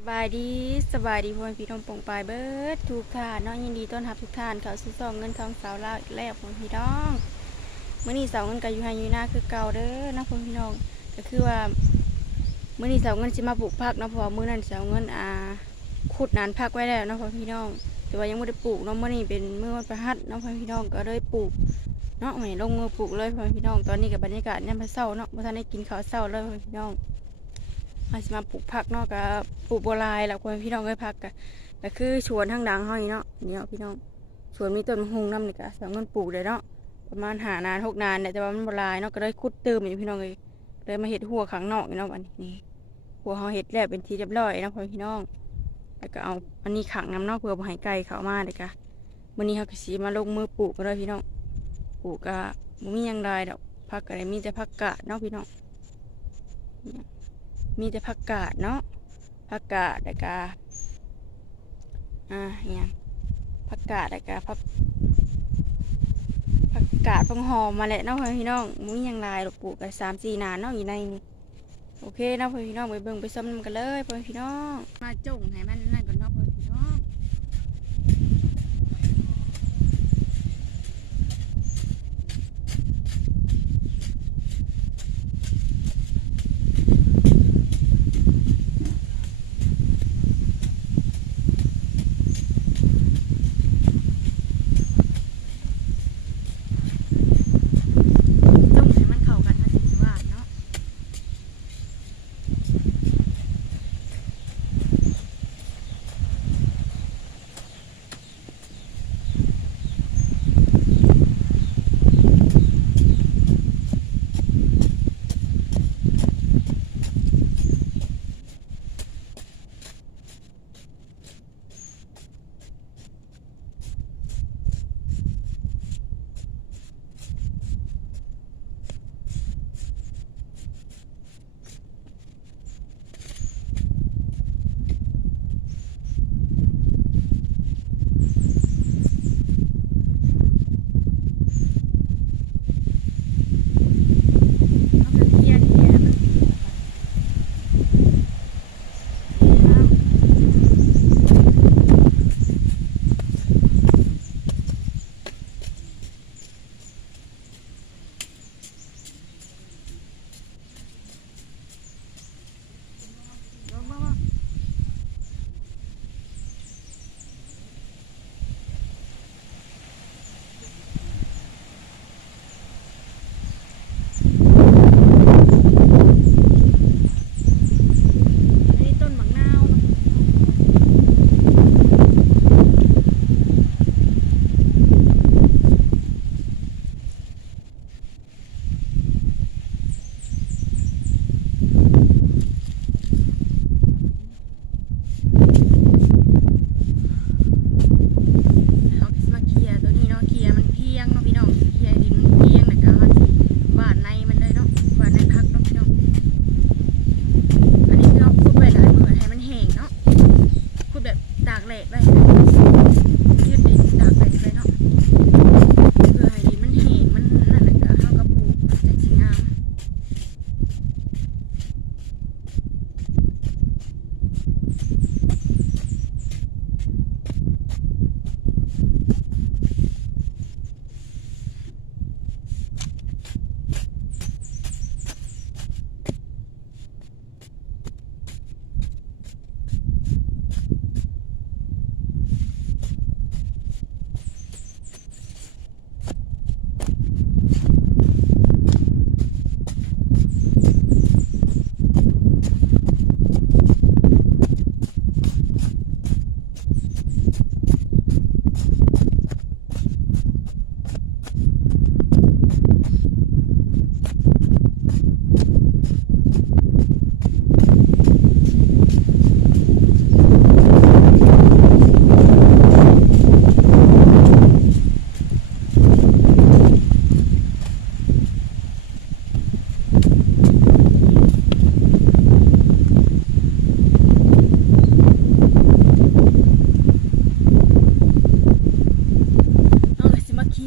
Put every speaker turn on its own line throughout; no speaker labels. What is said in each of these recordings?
สบายดีสบายดีพ่อพี่น้องปงปลายเบิร์ดทุกท่านน้องยินดีต้อนรับทุกท่านเข้าสู่ซองเงินทองสาวลาวอีกแล้วพ่อพี่น้องมื้อนี้สาวเงินกับอยู่ไฮอยู่หน้าคือเก่าเด้อนะพ่อพี่น้องก็คือว่ามื้อนี้สาวเงินสิมาปลูกผักเนาะพราะว่ามื้อนั้นสาวเงินอ่าขุดนานผักไว้แล้วเนาะพ่อพี่น้อง แต่ว่ายังไม่ได้ปลูกเนาะมื้อนี้เป็นมื้อวันพฤหัสเนาะพ่อพี่น้องก็เลยปลูกเนาะมื้อนี้ลงมือปลูกเลยพ่อพี่น้องตอนนี้กับบรรยากาศยามมื้อเช้าเนาะบ่ทันได้กินข้าวเช้าเลยพ่อพี่น้อง มาสิมาปลูกผักเนาะกับปลูกบัวลายแล้วคนพี่น้องก็พักกะก็คือสวนทางดังเฮานี่เนาะนี่เนาพี่น้องสวนมีต้นมะฮุงน้ำนี่ก็สามารถปลูกได้เนาะประมาณหานานหกนานเนี่ยแต่ว่ามันบัวลายเนาะก็ได้คุดเติมอยู่พี่น้องเลยเลยมาเห็ดหัวขังนอกนี่เนาะอันนี้หัวเฮาเห็ดแล้วเป็นทีเรียบร้อยนะพ่อพี่น้องแล้วก็เอาอันนี้ขังน้ำนาะเพื่อบ่ให้ไก่เข้ามาเลยกะวันนี้เฮาก็สิมาลงมือปลูกกันเลยพี่น้องปลูกก็บ่มีหยังได้ดอกผักก็ได้มีแต่ผักกาดเนาะพี่น้อง มีแต่ผักกาดเนาะผักกาดแล้วก็อ่าเนี่ยผักกาดแล้วก็ผักผักกาดพังหอมมาแหละเนาะพ่อพี่น้องมุ้งยังลายดอกปลูกกันสามสี่นานเนาะอยู่ในนี่โอเคเนาะพ่อพี่น้องไปเบิ่งไปซ้ำกันเลยพ่อพี่น้องมาจุ่งให้มันนั่นก่อนเนาะ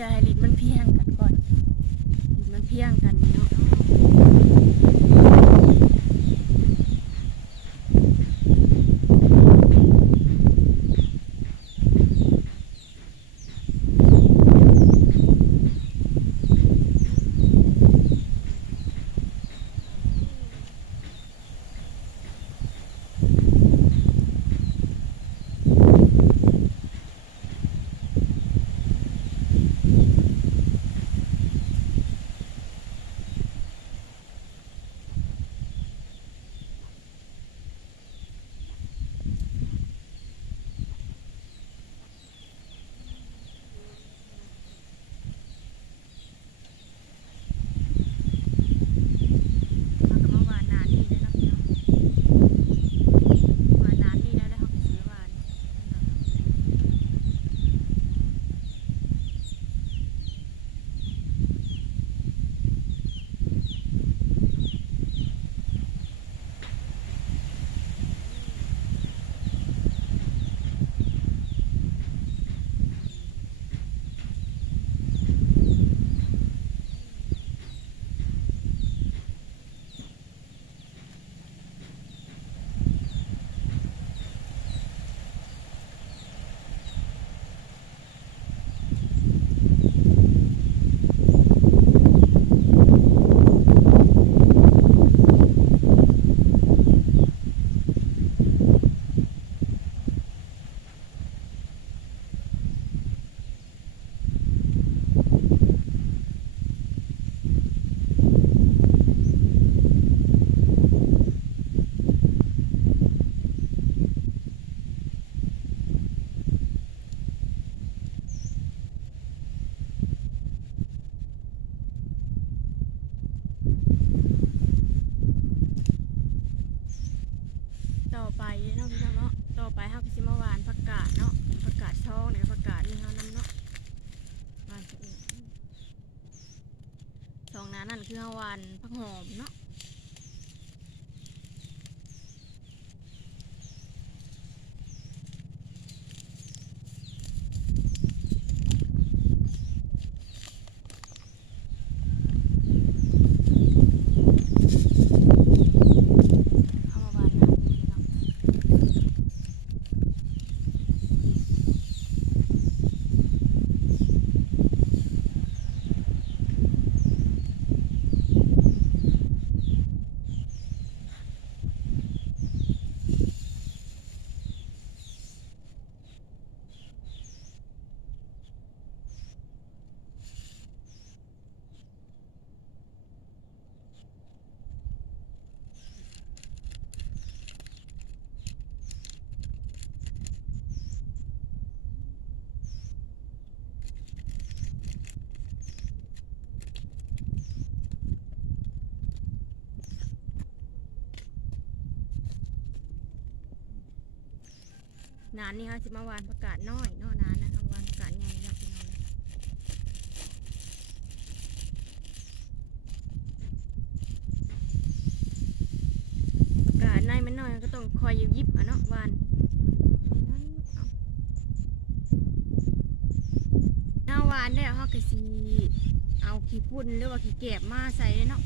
ยให้ลิ้นมันเพียงกันก่อนลิ้นมันเพียงกันเนาะ เมื่อหวานผักหอมเนาะ นานนี่เฮาสิมาวานผักกาดน้อยเนาะนานนะคะวานผักกาดใหญ่เนาะพี่น้องผักกาดในมันน้อยก็ต้องคอยยิบๆอะเนาะวานเอาเฮาวานได้เฮาก็สิเอาขี้พุ่นหรือว่าขี้แกบมาใส่เนาะ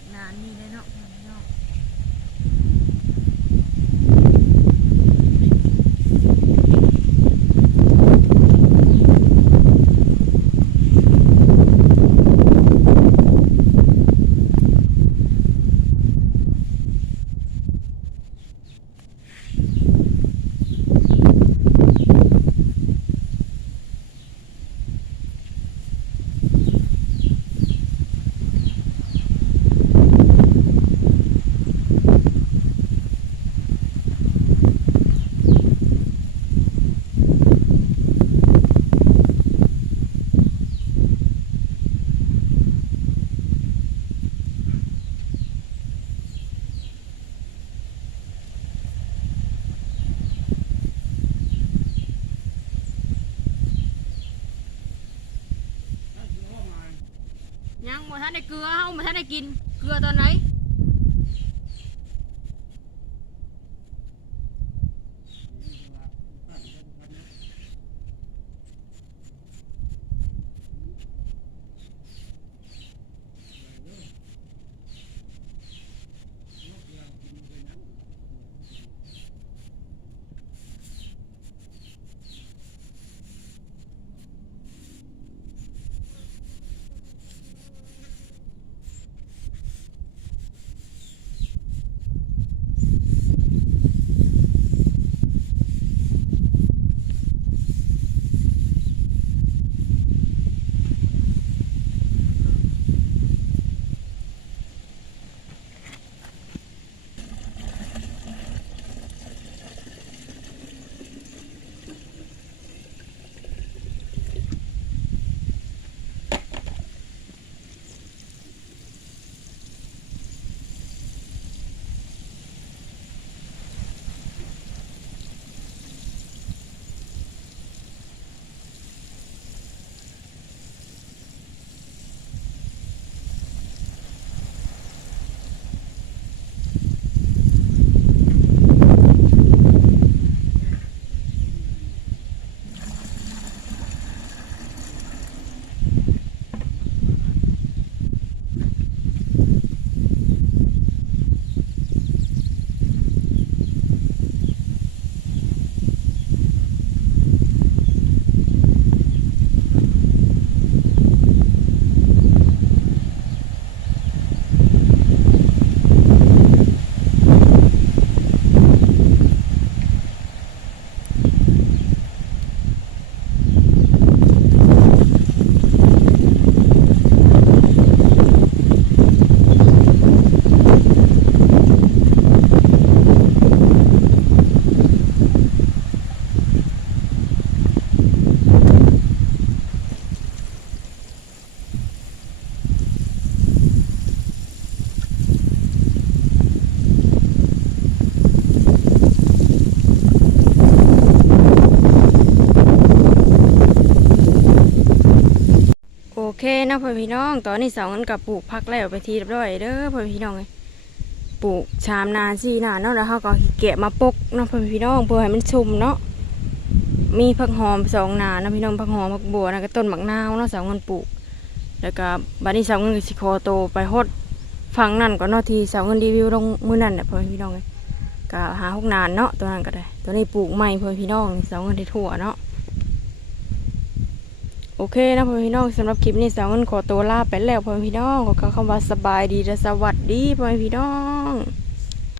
กนานนี่เลยเนาะเพื่อนพี่น้องยังบ่ทัน ได้เกลือเฮาบ่ทันได้กิน เกลือตอนไหน นะพ่อพี่น้อง ตอนนี้สองคนกับปลูกพักแล้วไปทีเรียบร้อยเด้อพ่อพี่น้องเลยปลูกชามนาสี่นาเนาะแล้วเขาก็เกะมาปกเนาะพ่อพี่น้องเพื่อให้มันชุ่มเนาะมีผักหอมสองนานะพี่น้องผักหอมผักบัวนะก็ต้นหมักนาวเนาะสองคนปลูก แล้วก็บัดนี้สองคนก็สิคอโตไปฮดฟังนั่นก็เนาะทีสองคนรีวิวลงมือนั่นแหละพ่อพี่น้องเลยก็หาหกนานเนาะตัวนั้นก็ได้ ตัวนี้ปลูกใหม่พ่อพี่น้องสองคนที่ทั่วเนาะ โอเคนะพ่อพี่น้องสำหรับคลิปนี้สาวเงินขอตัวลาไปแล้วพ่อพี่น้องขอคำว่าสบายดีและสวัสดีพ่อพี่น้อง